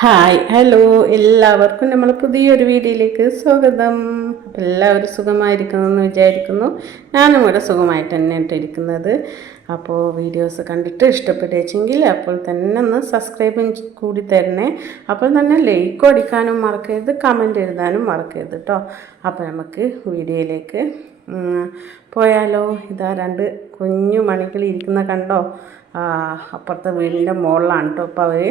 Hi hello എല്ലാവർക്കും നമ്മൾ പുതിയൊരു വീഡിയോയിലേക്ക് സ്വാഗതം. അപ്പം എല്ലാവരും സുഖമായിരിക്കുന്നെന്ന് വിചാരിക്കുന്നു. ഞാനും ഇവിടെ സുഖമായിട്ട് തന്നെ ഇരിക്കുന്നത്. അപ്പോൾ വീഡിയോസ് കണ്ടിട്ട് ഇഷ്ടപ്പെട്ടുവെച്ചെങ്കിൽ അപ്പോൾ തന്നെ ഒന്ന് സബ്സ്ക്രൈബ് കൂടി തരണേ. അപ്പോൾ തന്നെ ലൈക്ക് അടിക്കാനും മറക്കരുത് കമന്റ് എഴുതാനും മറക്കരുത് കേട്ടോ അപ്പോൾ നമുക്ക് വീഡിയോയിലേക്ക് പോയാലോ? ഇതാ രണ്ട് കുഞ്ഞു മണികൾ ഇരിക്കുന്ന കണ്ടോ? അപ്പുറത്തെ വീടിന്റെ മുകളിലാണ് കേട്ടോ അപ്പോൾ അവർ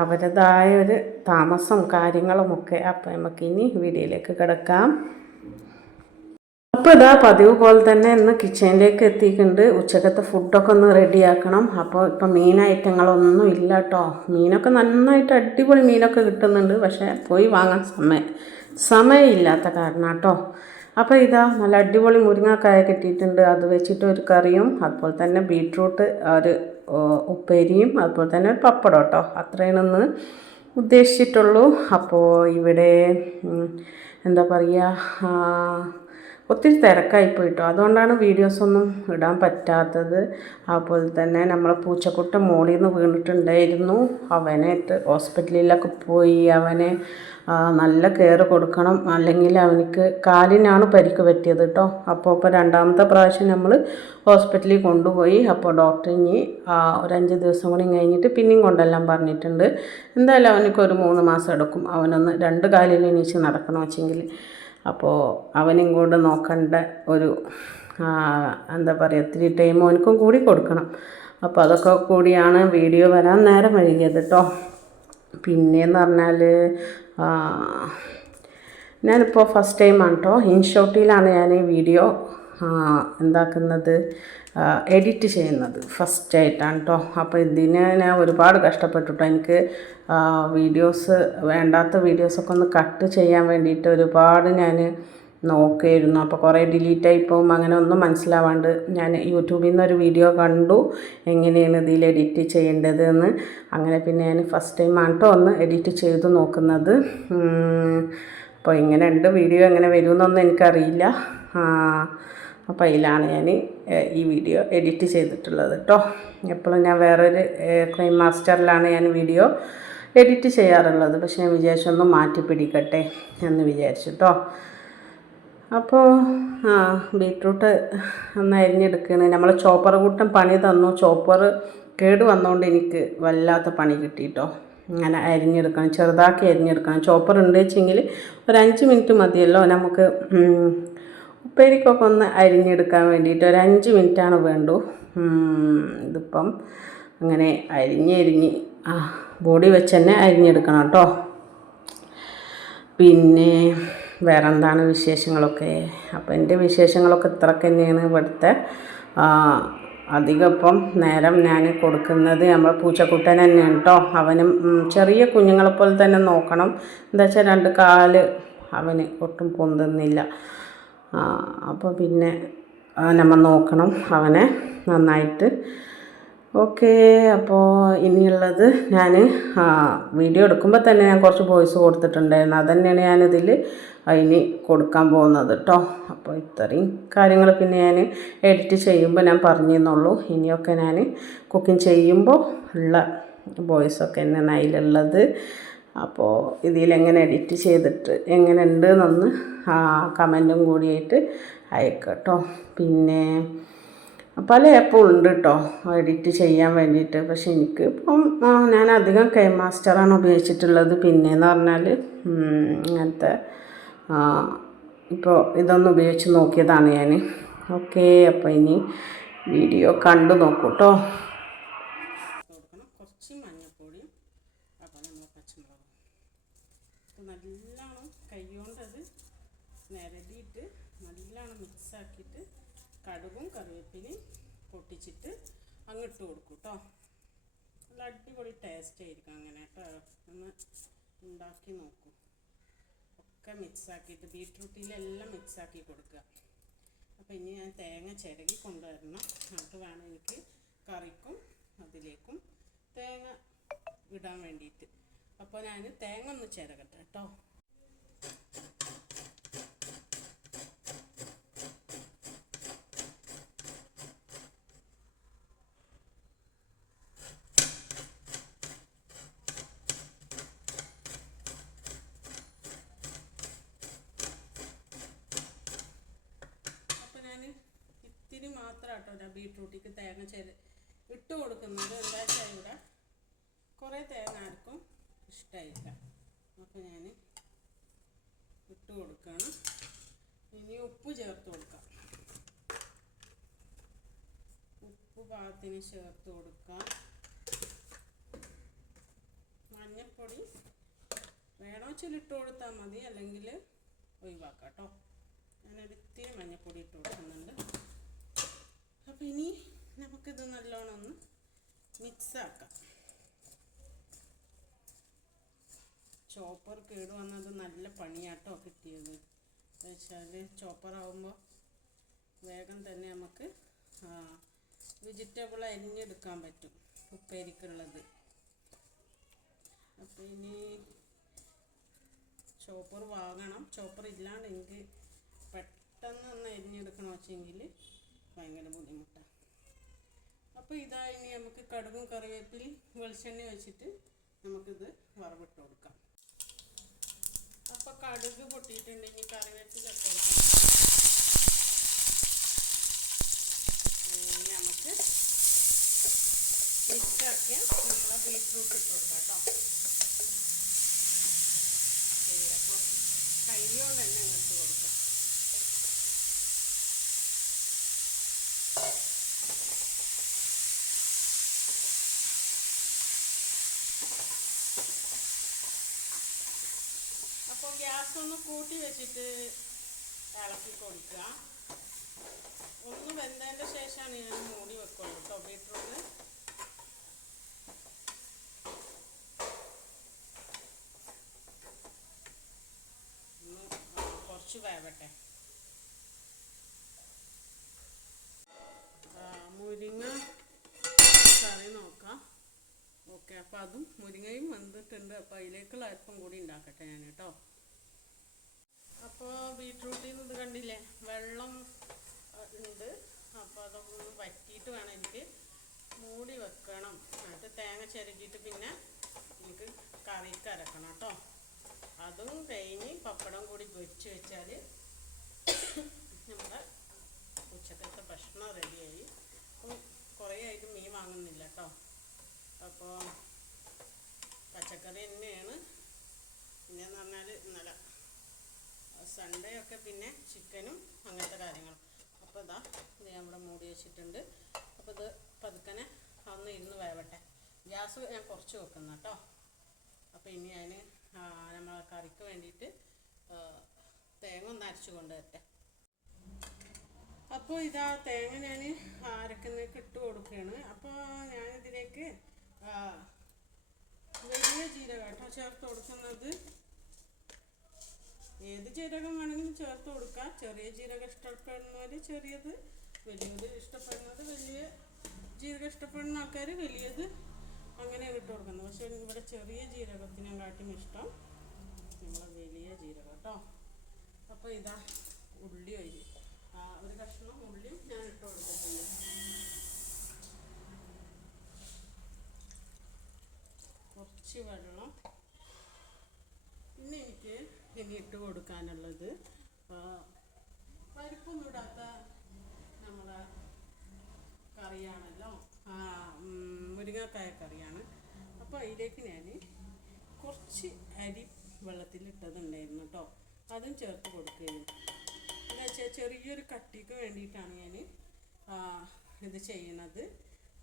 അവരുടേതായ ഒരു താമസം കാര്യങ്ങളുമൊക്കെ അപ്പോൾ നമുക്ക് ഇനി വീഡിയോയിലേക്ക് കിടക്കാം. അപ്പോൾ ഇതാ പതിവ് പോലെ തന്നെ ഇന്ന് കിച്ചണിലേക്ക് എത്തിയിട്ടുണ്ട്. ഉച്ചക്കത്തെ ഫുഡൊക്കെ ഒന്ന് റെഡിയാക്കണം. അപ്പോൾ ഇപ്പം മീൻ ഐറ്റങ്ങളൊന്നും ഇല്ല കേട്ടോ മീനൊക്കെ നന്നായിട്ട് അടിപൊളി മീനൊക്കെ കിട്ടുന്നുണ്ട്. പക്ഷേ പോയി വാങ്ങാൻ സമയം സമയമില്ലാത്ത കാരണം കേട്ടോ അപ്പോൾ ഇതാ നല്ല അടിപൊളി മുരിങ്ങക്കായ കിട്ടിയിട്ടുണ്ട്. അത് വെച്ചിട്ട് ഒരു കറിയും അതുപോലെ തന്നെ ബീട്രൂട്ട് ഒരു ഉപ്പേരിയും അതുപോലെ തന്നെ ഒരു പപ്പടം കേട്ടോ അത്രയാണെന്ന് ഉദ്ദേശിച്ചിട്ടുള്ളൂ. അപ്പോൾ ഇവിടെ എന്താ പറയുക ഒത്തിരി തിരക്കായി പോയിട്ടോ. അതുകൊണ്ടാണ് വീഡിയോസൊന്നും ഇടാൻ പറ്റാത്തത്. അതുപോലെ തന്നെ നമ്മളെ പൂച്ചക്കുട്ട മോളിൽ നിന്ന് വീണിട്ടുണ്ടായിരുന്നു അവനായിട്ട് ഹോസ്പിറ്റലിലൊക്കെ പോയി. അവനെ നല്ല കെയർ കൊടുക്കണം. അല്ലെങ്കിൽ അവനിക്ക് കാലിനാണ് പരിക്ക് പറ്റിയത് കേട്ടോ അപ്പോൾ ഇപ്പോൾ രണ്ടാമത്തെ പ്രാവശ്യം നമ്മൾ ഹോസ്പിറ്റലിൽ കൊണ്ടുപോയി. അപ്പോൾ ഡോക്ടർ ഇനി ഒരഞ്ച് ദിവസം കൂടി കഴിഞ്ഞിട്ട് പിന്നെയും കൊണ്ടെല്ലാം പറഞ്ഞിട്ടുണ്ട്. എന്തായാലും അവനക്ക് ഒരു മൂന്ന് മാസം എടുക്കും. അവനൊന്ന് രണ്ട് കാലിൽ എണീച്ച് നടക്കണം വെച്ചെങ്കിൽ അപ്പോൾ അവനും കൂടെ നോക്കേണ്ട ഒരു എന്താ പറയുക ഒത്തിരി ടൈം അവനക്കും കൂടി കൊടുക്കണം. അപ്പോൾ അതൊക്കെ കൂടിയാണ് വീഡിയോ വരാൻ നേരം വൈകിയത് കേട്ടോ പിന്നെയെന്ന് പറഞ്ഞാൽ ഞാനിപ്പോൾ ഫസ്റ്റ് ടൈമാണ് കേട്ടോ ഇൻഷോട്ടിലാണ് ഞാൻ ഈ വീഡിയോ എന്താക്കുന്നത് എഡിറ്റ് ചെയ്യുന്നത് ഫസ്റ്റ് ആയിട്ടാണ് കേട്ടോ അപ്പോൾ ഇതിന് ഞാൻ ഒരുപാട് കഷ്ടപ്പെട്ടു കേട്ടോ എനിക്ക് വീഡിയോസ് വേണ്ടാത്ത വീഡിയോസൊക്കെ ഒന്ന് കട്ട് ചെയ്യാൻ വേണ്ടിയിട്ട് ഒരുപാട് ഞാൻ നോക്കിയിരുന്നു. അപ്പോൾ കുറേ ഡിലീറ്റ് ആയി പോകും അങ്ങനെ ഒന്നും മനസ്സിലാവാണ്ട് ഞാൻ യൂട്യൂബിൽ നിന്നൊരു വീഡിയോ കണ്ടു. എങ്ങനെയാണ് ഇതിൽ എഡിറ്റ് ചെയ്യേണ്ടത് എന്ന് അങ്ങനെ പിന്നെ ഞാൻ ഫസ്റ്റ് ടൈം ആണ്ടോ ഒന്ന് എഡിറ്റ് ചെയ്ത് നോക്കുന്നത്. അപ്പോൾ ഇങ്ങനെ ഉണ്ട് വീഡിയോ എങ്ങനെ വരുമെന്നൊന്നും എനിക്കറിയില്ല. ആ, അപ്പോൾ അതിലാണ് ഞാൻ ഈ വീഡിയോ എഡിറ്റ് ചെയ്തിട്ടുള്ളത് കേട്ടോ എപ്പോഴും ഞാൻ വേറൊരു ക്രൈം മാസ്റ്ററിലാണ് ഞാൻ വീഡിയോ എഡിറ്റ് ചെയ്യാറുള്ളത്. പക്ഷേ ഞാൻ വിചാരിച്ചൊന്ന് മാറ്റി പിടിക്കട്ടെ എന്ന് വിചാരിച്ചു കേട്ടോ അപ്പോൾ ആ ബീട്രൂട്ട് ഒന്ന് അരിഞ്ഞെടുക്കുകയാണ് നമ്മൾ ചോപ്പർ കൂട്ടം പണി തന്നു. ചോപ്പർ കേട് വന്നതുകൊണ്ട് എനിക്ക് വല്ലാത്ത പണി കിട്ടിയിട്ടോ അങ്ങനെ അരിഞ്ഞെടുക്കണം ചെറുതാക്കി അരിഞ്ഞെടുക്കണം. ചോപ്പർ ഉണ്ട് വെച്ചെങ്കിൽ ഒരു അഞ്ച് മിനിറ്റ് മതിയല്ലോ. നമുക്ക് ഉപ്പേരിക്കൊക്കെ ഒന്ന് അരിഞ്ഞെടുക്കാൻ വേണ്ടിയിട്ട് ഒരു അഞ്ച് മിനിറ്റാണ് വേണ്ടു. ഇതിപ്പം അങ്ങനെ അരിഞ്ഞരിഞ്ഞ് അരിഞ്ഞ് ആ ബോഡി വെച്ച് തന്നെ അരിഞ്ഞെടുക്കണം കേട്ടോ. പിന്നെ വേറെ എന്താണ് വിശേഷങ്ങളൊക്കെ? അപ്പോൾ എന്റെ വിശേഷങ്ങളൊക്കെ ഇത്രയൊക്കെ തന്നെയാണ് ഇവിടുത്തെ. അധികം ഇപ്പം നേരം ഞാൻ കൊടുക്കുന്നത് നമ്മൾ പൂച്ചക്കുട്ടൻ തന്നെയാണ് കേട്ടോ അവനും ചെറിയ കുഞ്ഞുങ്ങളെ പോലെ തന്നെ നോക്കണം. എന്താ വെച്ചാൽ രണ്ട് കാൽ അവന് ഒട്ടും പൊന്തുന്നില്ല. അപ്പോൾ പിന്നെ നമ്മൾ നോക്കണം അവനെ നന്നായിട്ട്. ഓക്കെ അപ്പോൾ ഇനിയുള്ളത് ഞാൻ വീഡിയോ എടുക്കുമ്പോൾ തന്നെ ഞാൻ കുറച്ച് വോയിസ് കൊടുത്തിട്ടുണ്ടായിരുന്നു. അതുതന്നെയാണ് ഞാനിതിൽ അതിന് കൊടുക്കാൻ പോകുന്നത് കേട്ടോ അപ്പോൾ ഇത്രയും കാര്യങ്ങൾ പിന്നെ ഞാൻ എഡിറ്റ് ചെയ്യുമ്പോൾ ഞാൻ പറഞ്ഞെന്നുള്ളൂ ഇനിയൊക്കെ ഞാൻ കുക്കിംഗ് ചെയ്യുമ്പോൾ ഉള്ള വോയിസൊക്കെ തന്നെയാണ് അതിലുള്ളത്. അപ്പോൾ ഇതിലെങ്ങനെ എഡിറ്റ് ചെയ്തിട്ട് എങ്ങനെ ഉണ്ട് എന്നൊന്ന് കമന്റും കൂടിയായിട്ട് അയക്കട്ടോ പിന്നെ പല ആപ്പും ഉണ്ട് കേട്ടോ എഡിറ്റ് ചെയ്യാൻ വേണ്ടിയിട്ട്. പക്ഷെ എനിക്ക് ഇപ്പം ഞാൻ അധികം കെ മാസ്റ്ററാണ് ഉപയോഗിച്ചിട്ടുള്ളത്. പിന്നെയെന്ന് പറഞ്ഞാൽ അങ്ങനത്തെ ഇപ്പോൾ ഇതൊന്ന് ഉപയോഗിച്ച് നോക്കിയതാണ് ഞാൻ ഓക്കെ അപ്പോൾ ഇനി വീഡിയോ കണ്ടു നോക്കൂ കേട്ടോ കൈ നമ്മൾ നല്ലോണം കൈകൊണ്ടത് നിരടിയിട്ട് നല്ലോണം മിക്സാക്കിയിട്ട് കടുകും കറിവേപ്പിലയും പൊട്ടിച്ചിട്ട് അങ്ങിട്ട് കൊടുക്കും കേട്ടോ നല്ല അടിപൊളി ടേസ്റ്റ് ആയിരിക്കും അങ്ങനെ കേട്ടോ ഒന്ന് ഉണ്ടാക്കി നോക്കൂ. ഒക്കെ മിക്സാക്കിയിട്ട് ബീട്രൂട്ടിലെല്ലാം മിക്സാക്കി കൊടുക്കുക. അപ്പോൾ ഇനി ഞാൻ തേങ്ങ ചിരകി കൊണ്ടുവരണം. അത് വേണം എനിക്ക് കറിക്കും അതിലേക്കും തേങ്ങ ഇടാൻ വേണ്ടിയിട്ട്. അപ്പോൾ ഞാൻ തേങ്ങ ഒന്ന് ചിരകട്ടെ കേട്ടോ ബീട്രൂട്ടിക്ക് തേങ്ങ ചേര് ഇട്ട് കൊടുക്കുന്നത്. എന്താ ഇവിടെ കുറേ തേങ്ങ ആർക്കും ഇഷ്ടമായില്ല അപ്പോൾ ഞാൻ ഇട്ട് കൊടുക്കുകയാണ് ഇനി ഉപ്പ് ചേർത്ത് കൊടുക്കാം. ഉപ്പ് പാകത്തിന് ചേർത്ത് കൊടുക്കാം. മഞ്ഞൾപ്പൊടി വേണോ ഇട്ട് കൊടുത്താൽ മതി. അല്ലെങ്കിൽ ഒഴിവാക്കാം കേട്ടോ. ഞാനൊരിത്തിരി മഞ്ഞൾപ്പൊടി ഇട്ട് കൊടുക്കുന്നുണ്ട്. അപ്പം ഇനി നമുക്കിത് നല്ലോണം ഒന്ന് മിക്സാക്കാം ചോപ്പർ കേട് വന്നത് നല്ല പണിയാട്ടോ കിട്ടിയത്. വെച്ചാൽ ചോപ്പർ ആകുമ്പോൾ വേഗം തന്നെ നമുക്ക് വെജിറ്റബിൾ അരിഞ്ഞെടുക്കാൻ പറ്റും ഉപ്പേരിക്കുള്ളത്. അപ്പോൾ ഇനി ചോപ്പർ വാങ്ങണം. ചോപ്പർ ഇല്ലാണ്ട് എനിക്ക് പെട്ടെന്ന് ഒന്ന് അരിഞ്ഞെടുക്കണം വെച്ചെങ്കിൽ ഭയങ്കര ബുദ്ധിമുട്ടാണ് അപ്പോൾ ഇതാ ഇനി നമുക്ക് കടുകും കറിവേപ്പിലയും വെളിച്ചെണ്ണ വെച്ചിട്ട് നമുക്കിത് വറവിട്ട് കൊടുക്കാം. അപ്പോൾ കടുക് പൊട്ടിയിട്ടുണ്ടെങ്കിൽ കറിവേപ്പില ഇട്ട് കൊടുക്കണം. ഇനി നമുക്ക് മിക്സാക്കിയ നമ്മളെ ബീറ്റ്റൂട്ട് ഇട്ട് കൊടുക്കാം കേട്ടോ അപ്പോൾ കൈയോണ്ട് തന്നെ അങ്ങോട്ട് കൊടുക്കാം അപ്പോൾ ഗ്യാസ് ഒന്ന് കൂട്ടി വെച്ചിട്ട് ഇളക്കി കൊടുക്കുക. ഒന്ന് വെന്തതിന്റെ ശേഷമാണ് ഞാൻ മൂടി വെക്കുള്ളൂ കേട്ടോ ബീട്രൂട്ട് കുറച്ച് വേവട്ടെ. മുരിങ്ങ കറി നോക്കാം. ഓക്കെ അപ്പോൾ അതും മുരിങ്ങയും വെന്തിട്ടുണ്ട്. അപ്പോൾ അതിലേക്കുള്ള അല്പം കൂടി ഉണ്ടാക്കട്ടെ ഞാൻ കേട്ടോ. ബീട്രൂട്ടിൽ നിന്ന് ഇത് കണ്ടില്ലേ? വെള്ളം ഉണ്ട്. അപ്പോൾ അതൊന്ന് വറ്റിയിട്ട് വേണം എനിക്ക് മൂടി വെക്കണം. എന്നിട്ട് തേങ്ങ ചിരകിയിട്ട് പിന്നെ എനിക്ക് കറിക്ക് അരക്കണം കേട്ടോ. അതും കഴിഞ്ഞ് പപ്പടം കൂടി പൊരിച്ച് വെച്ചാൽ നമ്മുടെ ഉച്ചക്കത്തെ ഭക്ഷണം റെഡിയായി. അപ്പം കുറേ ആയിട്ട് മീൻ വാങ്ങുന്നില്ല കേട്ടോ. അപ്പോൾ പച്ചക്കറി തന്നെയാണ്. പിന്നെന്ന് പറഞ്ഞാൽ ഇന്നലെ സൺഡേ ഒക്കെ പിന്നെ ചിക്കനും അങ്ങനത്തെ കാര്യങ്ങളും. അപ്പോൾ ഇതാ ഇത് ഞാൻ ഇവിടെ മൂടി വെച്ചിട്ടുണ്ട്. അപ്പോൾ ഇത് പതുക്കനെ അന്ന് ഇരുന്ന് വേവട്ടെ. ഗ്യാസ് ഞാൻ കുറച്ച് വെക്കുന്ന കേട്ടോ. അപ്പോൾ ഇനി ഞാൻ നമ്മൾ കറിക്ക് വേണ്ടിയിട്ട് തേങ്ങ ഒന്ന് അരച്ച് കൊണ്ടുവരട്ടെ. അപ്പോൾ ഇതാ തേങ്ങ ഞാൻ അരക്കുന്നേക്ക് ഇട്ട് കൊടുക്കുകയാണ്. അപ്പോൾ ഞാനിതിലേക്ക് വലിയ ജീരകം കേട്ടോ ചേർത്ത് കൊടുക്കുന്നത്. ഏത് ജീരകം വേണമെങ്കിലും ചേർത്ത് കൊടുക്കാം. ചെറിയ ജീരകം ഇഷ്ടപ്പെടുന്നവർ ചെറിയത് വലിയത് ഇഷ്ടപ്പെടുന്നത് വലിയ ജീരകം ഇഷ്ടപ്പെടുന്ന ആൾക്കാർ വലിയത് അങ്ങനെ ഇട്ട് കൊടുക്കുന്നത്. പക്ഷേ ഇവിടെ ചെറിയ ജീരകത്തിനെക്കാട്ടും ഇഷ്ടം നമ്മളെ വലിയ ജീരകം കേട്ടോ അപ്പോൾ ഇതാ ഉള്ളി ആ, ഒരു കഷ്ണം ഉള്ളിയും ഞാൻ ഇട്ട് കൊടുക്കുന്നു കുറച്ച് വെള്ളം ഇനി ഇട്ട് കൊടുക്കാനുള്ളത്. പരിപ്പൊന്നും ഇടാത്ത നമ്മളെ കറിയാണല്ലോ. മുരിങ്ങക്കായ കറിയാണ്. അപ്പോൾ അതിലേക്ക് ഞാൻ കുറച്ച് അരി വെള്ളത്തിലിട്ടതുണ്ടായിരുന്നു കേട്ടോ. അതും ചേർത്ത് കൊടുക്കുകയാണ്. എന്താ വെച്ചാൽ ചെറിയൊരു കട്ടിക്ക് വേണ്ടിയിട്ടാണ് ഞാൻ ഇത് ചെയ്യുന്നത്.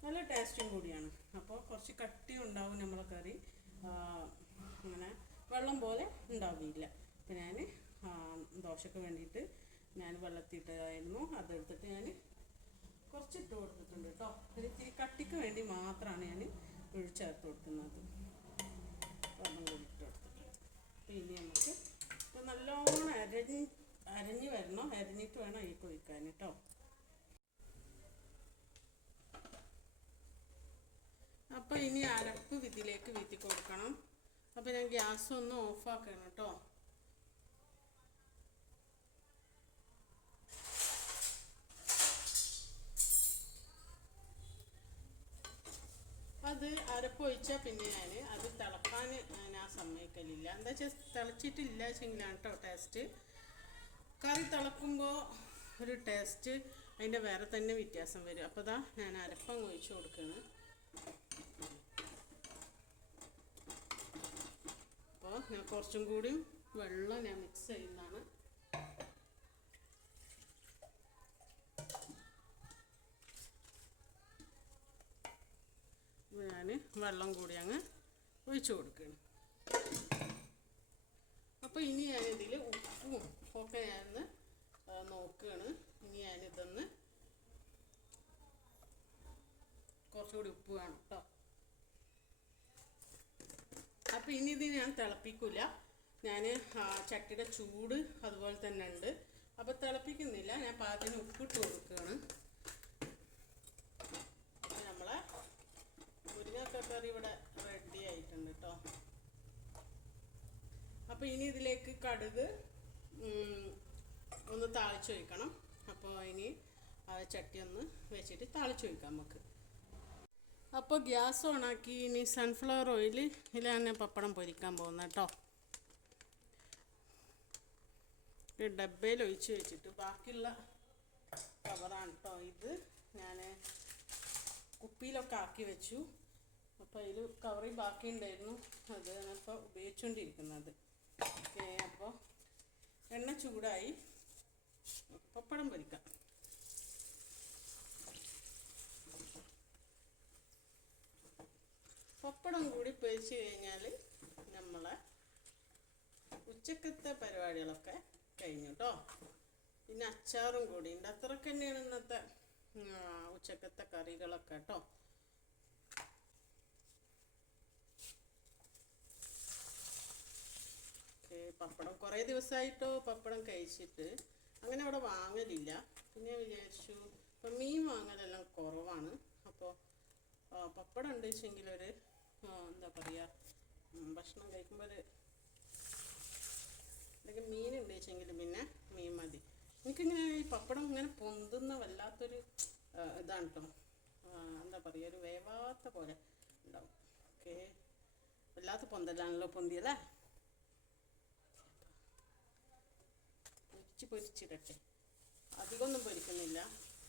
നല്ല ടേസ്റ്റും കൂടിയാണ്. അപ്പോൾ കുറച്ച് കട്ടി ഉണ്ടാവും നമ്മളെ കറി. അങ്ങനെ വെള്ളം പോലെ ഉണ്ടാവില്ല. അപ്പം ഞാൻ ദോശയ്ക്ക് വേണ്ടിയിട്ട് ഞാൻ വെള്ളത്തിയിട്ടതായിരുന്നു അതെടുത്തിട്ട് ഞാൻ കുറച്ചിട്ട് കൊടുത്തിട്ടുണ്ട് കേട്ടോ. ഇത്തിരി കട്ടിക്ക് വേണ്ടി മാത്രമാണ് ഞാൻ ഒഴിച്ചേർത്ത് കൊടുക്കുന്നത്. വെള്ളം കൂടി ഇനി നമുക്ക് ഇപ്പം നല്ലോണം അരഞ്ഞ് അരഞ്ഞ് വരണം. അരഞ്ഞിട്ട് വേണം ഈ ഒഴിക്കാൻ കേട്ടോ. അപ്പം ഇനി അരപ്പ് ഇതിലേക്ക് വീത്തി കൊടുക്കണം അപ്പോൾ ഞാൻ ഗ്യാസ് ഒന്ന് ഓഫാക്കണം കേട്ടോ. അത് അരപ്പൊഴിച്ചാൽ പിന്നെ ഞാൻ അത് തിളക്കാൻ ഞാൻ സമ്മതിക്കലില്ല. എന്താ വെച്ചാൽ തിളച്ചിട്ടില്ല വെച്ചെങ്കിലാണ് കേട്ടോ ടേസ്റ്റ് കറി തിളക്കുമ്പോൾ ഒരു ടേസ്റ്റ് അതിന്റെ വേറെ തന്നെ വ്യത്യാസം വരും. അപ്പോൾ ഇതാ ഞാൻ അരപ്പം ഒഴിച്ച് കൊടുക്കുകയാണ് അപ്പോൾ ഞാൻ കുറച്ചും കൂടിയും വെള്ളം ഞാൻ മിക്സ് ചെയ്യുന്നതാണ്. ഞാൻ വെള്ളം കൂടി അങ്ങ് ഒഴിച്ചു കൊടുക്കുകയാണ്. അപ്പോൾ ഇനി ഞാൻ ഇതിൽ ഉപ്പും ഒക്കെ ഞാനൊന്ന് നോക്കുകയാണ്. ഇനി ഞാനിതൊന്ന് കുറച്ചുകൂടി ഉപ്പ് വേണം കേട്ടോ. അപ്പോൾ ഇനി ഇത് ഞാൻ തിളപ്പിക്കില്ല ഞാൻ ചട്ടിയുടെ ചൂട് അതുപോലെ തന്നെ ഉണ്ട്. അപ്പോൾ തിളപ്പിക്കുന്നില്ല. ഞാൻ പാകത്തിന് ഉപ്പിട്ട് കൊടുക്കുകയാണ് അപ്പോൾ നമ്മളെ മുരിങ്ങക്കറി ഇവിടെ റെഡി ആയിട്ടുണ്ട് കേട്ടോ അപ്പോൾ ഇനി ഇതിലേക്ക് കടുക് ഒന്ന് താളിച്ച് വയ്ക്കണം അപ്പോൾ ഇനി ചട്ടി ഒന്ന് വെച്ചിട്ട് താളിച്ച് വയ്ക്കാം നമുക്ക്. അപ്പോൾ ഗ്യാസ് ഓണാക്കി ഇനി സൺഫ്ലവർ ഓയിൽ ഇതിലാണ് പപ്പടം പൊരിക്കാൻ പോകുന്നത് കേട്ടോ ഡബയിൽ ഒഴിച്ച് വെച്ചിട്ട് ബാക്കിയുള്ള കവറാണ് കേട്ടോ ഇത്. ഞാൻ കുപ്പിയിലൊക്കെ ആക്കി വെച്ചു. അപ്പോൾ അതിൽ കവറി ബാക്കി ഉണ്ടായിരുന്നു. അത് ഇപ്പോൾ ഉപയോഗിച്ചുകൊണ്ടിരിക്കുന്നത് ഓക്കെ അപ്പോൾ എണ്ണ ചൂടായി. പപ്പടം പൊരിക്കാം. പപ്പടം കൂടി പൊരിച്ച് കഴിഞ്ഞാൽ നമ്മളെ ഉച്ചക്കത്തെ പരിപാടികളൊക്കെ കഴിഞ്ഞു കേട്ടോ പിന്നെ അച്ചാറും കൂടി. ഉണ്ട് അത്രയ്ക്ക് തന്നെയാണ് ഇന്നത്തെ ഉച്ചക്കത്തെ കറികളൊക്കെ കേട്ടോ പപ്പടം കുറേ ദിവസമായിട്ടോ പപ്പടം കഴിച്ചിട്ട് അങ്ങനെ അവിടെ വാങ്ങലില്ല. പിന്നെ വിചാരിച്ചു ഇപ്പം മീൻ വാങ്ങലെല്ലാം കുറവാണ്. അപ്പോൾ പപ്പടം ഉണ്ട് ആ, എന്താ പറയുക ഭക്ഷണം കഴിക്കുമ്പോൾ ഒരു അല്ലെങ്കിൽ മീൻ ഉണ്ട് വെച്ചെങ്കിൽ പിന്നെ മീൻ മതി. എനിക്കിങ്ങനെ ഈ പപ്പടം ഇങ്ങനെ പൊന്തുന്ന വല്ലാത്തൊരു ഇതാണ് കേട്ടോ എന്താ പറയുക ഒരു വേവാത്ത പോലെ ഉണ്ടാവും. ഓക്കെ. വല്ലാത്ത പൊന്തലാണല്ലോ പൊന്തിയല്ലേ? പൊരിച്ച് പൊരിച്ചിടട്ടെ. അധികമൊന്നും പൊരിക്കുന്നില്ല.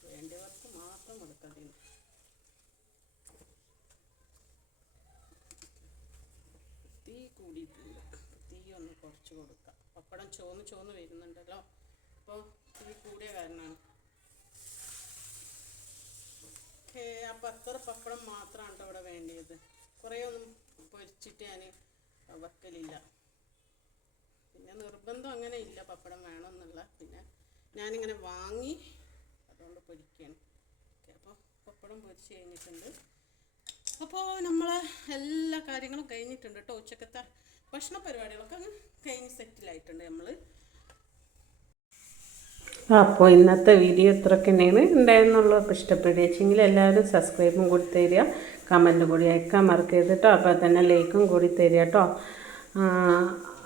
വേണ്ടവർക്ക് മാത്രം എടുക്കാതെ തീ കൂടിയിട്ടുണ്ട്. തീ ഒന്ന് കുറച്ച് കൊടുക്കാം. പപ്പടം ചോന്ന് ചോന്ന് വരുന്നുണ്ടല്ലോ. അപ്പോൾ തീ കൂടിയ കാരണമാണ്. ഓക്കേ അപ്പം അത്ര പപ്പടം മാത്രമാണ് കേട്ടോ ഇവിടെ വേണ്ടിയത്. കുറേ ഒന്നും പൊരിച്ചിട്ട് ഞാൻ വെക്കലില്ല പിന്നെ നിർബന്ധം അങ്ങനെ ഇല്ല പപ്പടം വേണമെന്നുള്ള പിന്നെ ഞാനിങ്ങനെ വാങ്ങി അതുകൊണ്ട് പൊരിക്കുകയാണ് അപ്പോൾ പപ്പടം പൊരിച്ച് കഴിഞ്ഞിട്ടുണ്ട്. അപ്പോൾ നമ്മൾ എല്ലാ കാര്യങ്ങളും കഴിഞ്ഞിട്ടുണ്ട് കേട്ടോ ഉച്ചക്കത്തെ ഭക്ഷണ പരിപാടികളൊക്കെ അങ്ങ് കഴിഞ്ഞ് സെറ്റിലായിട്ടുണ്ട് നമ്മൾ അപ്പോൾ ഇന്നത്തെ വീഡിയോ ഇത്രയൊക്കെ തന്നെയാണ്. ഉണ്ടായിരുന്നുള്ളൂ. അപ്പോൾ ഇഷ്ടപ്പെടുകയെങ്കിൽ എല്ലാവരും സബ്സ്ക്രൈബും കൂടി തരിക. കമന്റും കൂടി അയക്കാൻ മറക്കരുത് കേട്ടോ അപ്പോൾ തന്നെ ലൈക്കും കൂടി തരിക കേട്ടോ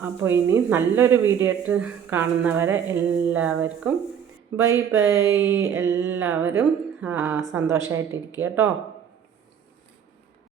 അപ്പോൾ ഇനി നല്ലൊരു വീഡിയോ ആയിട്ട് കാണുന്നവരെ എല്ലാവർക്കും ബൈ ബൈ. എല്ലാവരും സന്തോഷമായിട്ടിരിക്കുക കേട്ടോ.